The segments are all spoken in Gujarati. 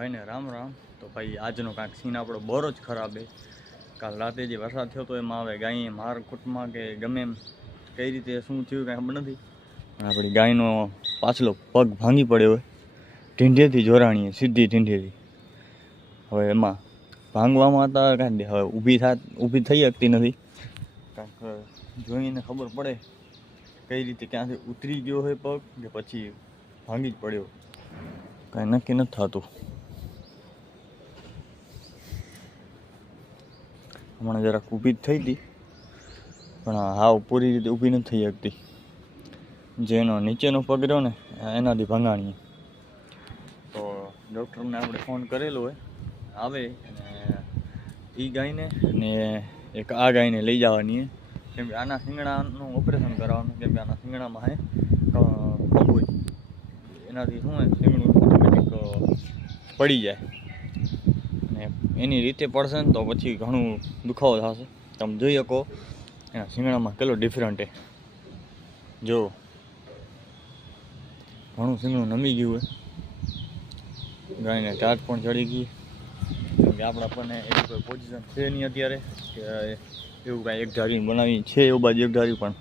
ભાઈને રામ રામ. તો ભાઈ આજનો કાંઈક સીન આપણો બહુ જ ખરાબ છે. કાલ રાતે જે વરસાદ થયો તો એમાં આવે ગાય માર કૂટમાં કે ગમે એમ કઈ રીતે શું થયું કાંઈ ખબર નથી. પણ આપણી ગાયનો પાછલો પગ ભાંગી પડ્યો હોય ઢીંઢેથી જોરાણીએ સીધી ઢીંઢેથી. હવે એમાં ભાંગવામાં હતા કાંઈ હવે ઊભી થઈ શકતી નથી. કાંઈક જોઈને ખબર પડે કઈ રીતે ક્યાંથી ઉતરી ગયો હોય પગ કે પછી ભાંગી જ પડ્યો, કાંઈ નક્કી નથી થતું. હમણાં જરાક ઊભી જ થઈ હતી પણ હાવ પૂરી રીતે ઊભી નથી થઈ શકતી. જેનો નીચેનો પગ રહ્યો ને એનાથી ભંગાણીએ. તો ડૉક્ટરને આપણે ફોન કરેલો હોય, આવે અને એ ગાયને ને એક આ ગાયને લઈ જવાની. કેમ કે આના શિંગડાનું ઓપરેશન કરાવવાનું, કેમ કે આના શિંગડામાં હે કંબોય એનાથી શું હોય શિંગડું ઓટોમેટિક પડી જાય અને એની રીતે પડશે ને તો પછી ઘણું દુખાવો થશે. તમે જોઈ શકો એના શિંગડામાં કેટલો ડિફરન્ટ છે. જો ઘણું શિંગડું નમી ગયું હોય, ગાયને ટાટ પણ ચડી ગઈ. કેમ કે આપણા પણ એવી કોઈ પોઝિશન છે નહીં અત્યારે કે એવું કાંઈ એક ધારી બનાવી છે, એવું બાજુ એક ધારી પણ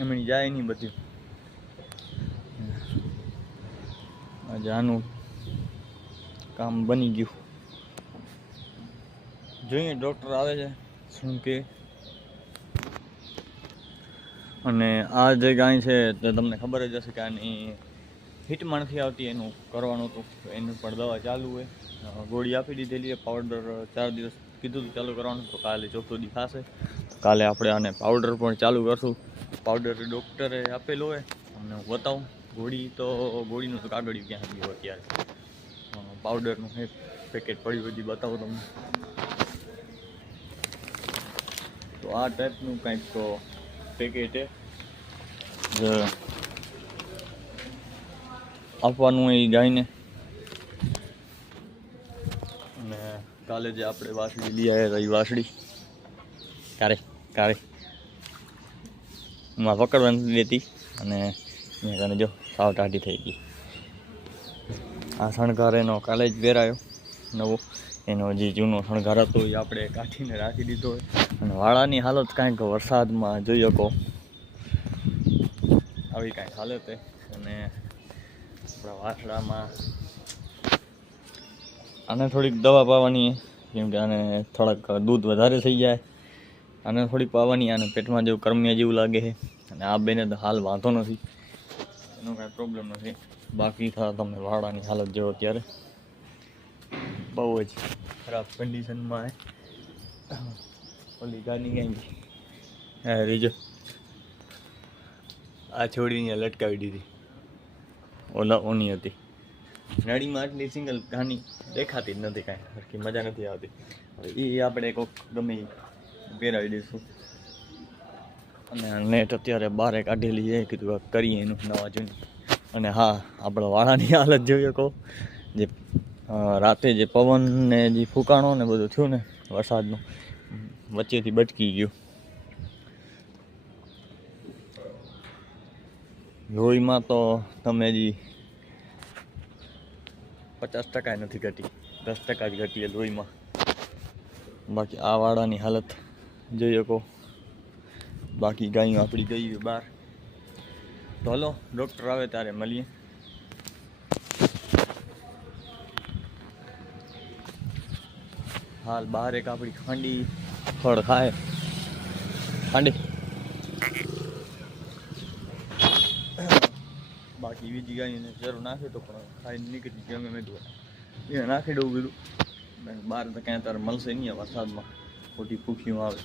એમની જાય નહીં બધી. આજે આનું કામ બની ગયું. જોઈએ ડૉક્ટર આવે છે શું કે. અને આ જે ગાય છે તો તમને ખબર જ હશે કે આની હિટમાં નથી આવતી, એનું કરવાનું હતું. એનું પણ દવા ચાલુ હોય, ગોળી આપી દીધેલી. પાવડર 4 દિવસ કીધું હતું ચાલુ કરવાનું, તો કાલે ચોથો દી થશે. કાલે આપણે આને પાવડર પણ ચાલુ કરશું. પાવડર ડૉક્ટરે આપેલો હોય અમને હું બતાવું. ગોળીનું તો કાગળિયું ક્યાં ગયું અત્યારે, પાવડરનું એક પેકેટ પડ્યું બધી બતાવું તમને. તો આ ટાઈપનું કંઈક પેકેટ છે જે આપવાનું એ ગાયને. અને કાલે જે આપણે વાસળી લઈ આવ્યા હતા એ વાસળી કારે એમાં પકડવા નથી દેતી અને અહીંયા કારણે જો સાવ ટાઢી થઈ ગઈ. આ શણગાર એનો કાલે જ પહેરાયો નવો. એનો જે જૂનો શણગાર હતો એ આપણે કાઢીને રાખી દીધો હોય. અને વાળાની હાલત કાંઈક વરસાદમાં જોઈ શકો આવી કાંઈક હાલત છે. અને આપણા વાસળામાં આને થોડીક દવા પાવાની, કેમ કે આને થોડાક દૂધ વધારે થઈ જાય. આને થોડીક પાવાની, આને પેટમાં જેવું કરમિયા જેવું લાગે છે. અને આ બેને તો હાલ વાંધો નથી, એનો કાંઈ પ્રોબ્લેમ નથી. બાકી તમે વાળાની હાલત જોવો અત્યારે બહુ જ ખરાબ કન્ડિશનમાં. ઓલી ગાની ક્યાં ગઈ? હા રીજો આ છોડીને લટકાવી દીધી. ઓની હતી ગાડીમાં આટલી સિંગલ ગાની દેખાતી જ નથી, કાંઈ સરખી મજા નથી આવતી. હવે એ આપણે કોઈક ગમે પહેરાવી દઈશું. અને નેટ અત્યારે બહાર કાઢેલી છે, કીધું કરીએ એનું નવા જૂની. અને હા, આપણા વાળાની હાલત જોઈએ કહો. જે રાતે જે પવન ને જે ફૂંકાણો ને બધું થયું ને વરસાદનું, વચ્ચેથી બચકી ગયું. લોહીમાં તો તમે હજી 50% નથી ઘટી, 10% જ ઘટીએ લોહીમાં. બાકી આ વાળાની હાલત જોઈ શકો. બાકી ગાયો આપણી ગઈ બહાર. તો હલો, ડૉક્ટર આવે ત્યારે મળીએ. હાલ બહાર એક આપણી ખાંડી ફળ ખાય, ખાંડી. બાકી બીજી ગાયને જરૂર નાખી તો પણ ખાઈને નીકળી ગમે મેં તો એને નાખી દઉં કીધું. બહાર તો ક્યાંય તારે મળશે નહીં વરસાદમાં, ખોટી ભૂખ્યું આવે.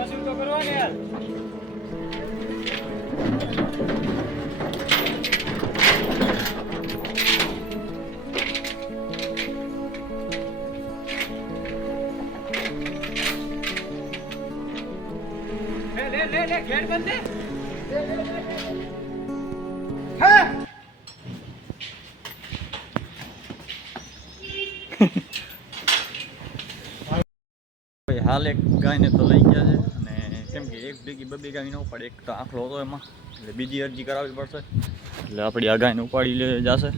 વસૂલ તો કરવા ને યાર. હાલ એક ગાયને તો લઈ ગયા છે અને કેમ કે એક ભેગી બબે ગાય ન ઉપાડે, એક તો આખલો હતો એમાં, એટલે બીજી અરજી કરાવવી પડશે. એટલે આપણી આ ગાયને ઉપાડી જશે.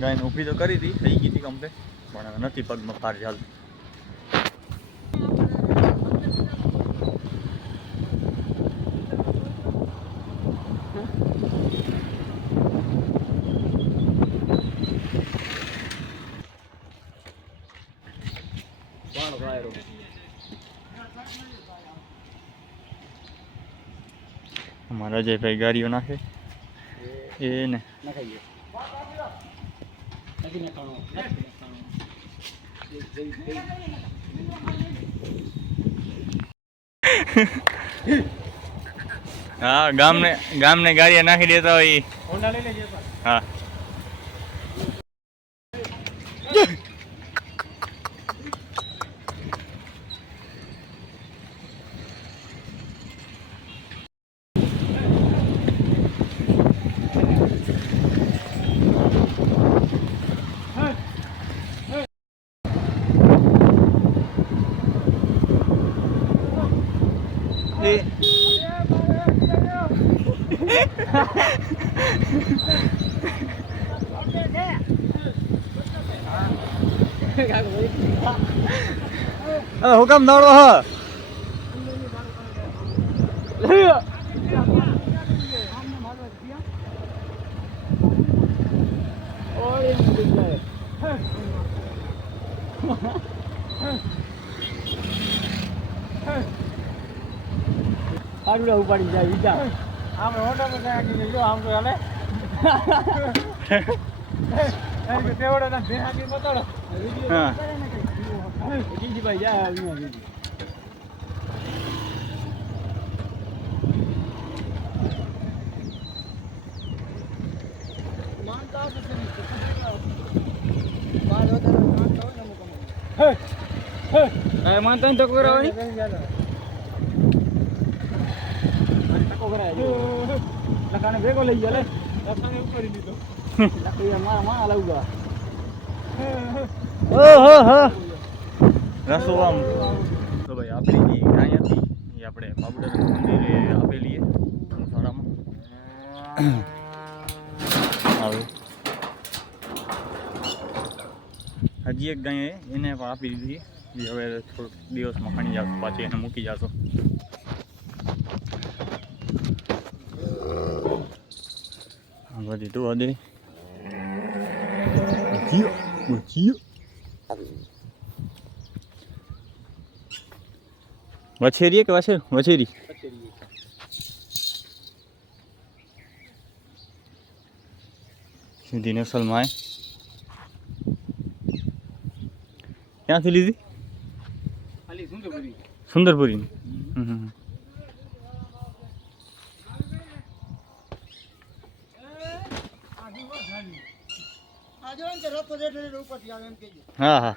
ગાયને ઊભી તો કરી હતી, થઈ ગઈ હતી કમ્પ્લેટ, પણ નથી પગમાં ફાર ચાલતી. અમારા અજયભાઈ ગાડીઓ નાખે એ ને હા, ગામને ગાડીઓ નાખી દેતા હોય. હા, હુકમ દોડો હ ઉપાડી જાય વિચાર આમ ઓટો પર જો આમ તો હાલે તેવડો ના ભેહાકી બતાડો હા જીજી ભાઈ જા આવી માનતા હે માનતા તો કરાવવાની લખાને ભેગો લઈ ગયા લે લખાને ઉપાડી દીધો લખી મારા માં લાવગા ઓહો હો રસો આમ તો ભાઈ આપણી જે ગાય હતી એ આપણે બાબુડા મંદિરે આપેલી છે શાળામાં હવે હજી એક ગાય એને પણ આપી દીધી એ હવે થોડુંક દિવસમાં ખણી જશો પાછી એને મૂકી જશો બધી તું હજી વછેરી કે વછેરી સીધી નસલમાં ક્યાંથી લીધી સુંદરપુરી હા હા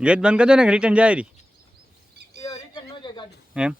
ગેટ બંધ કરી દો ને રિટર્ન જાય રહી એમ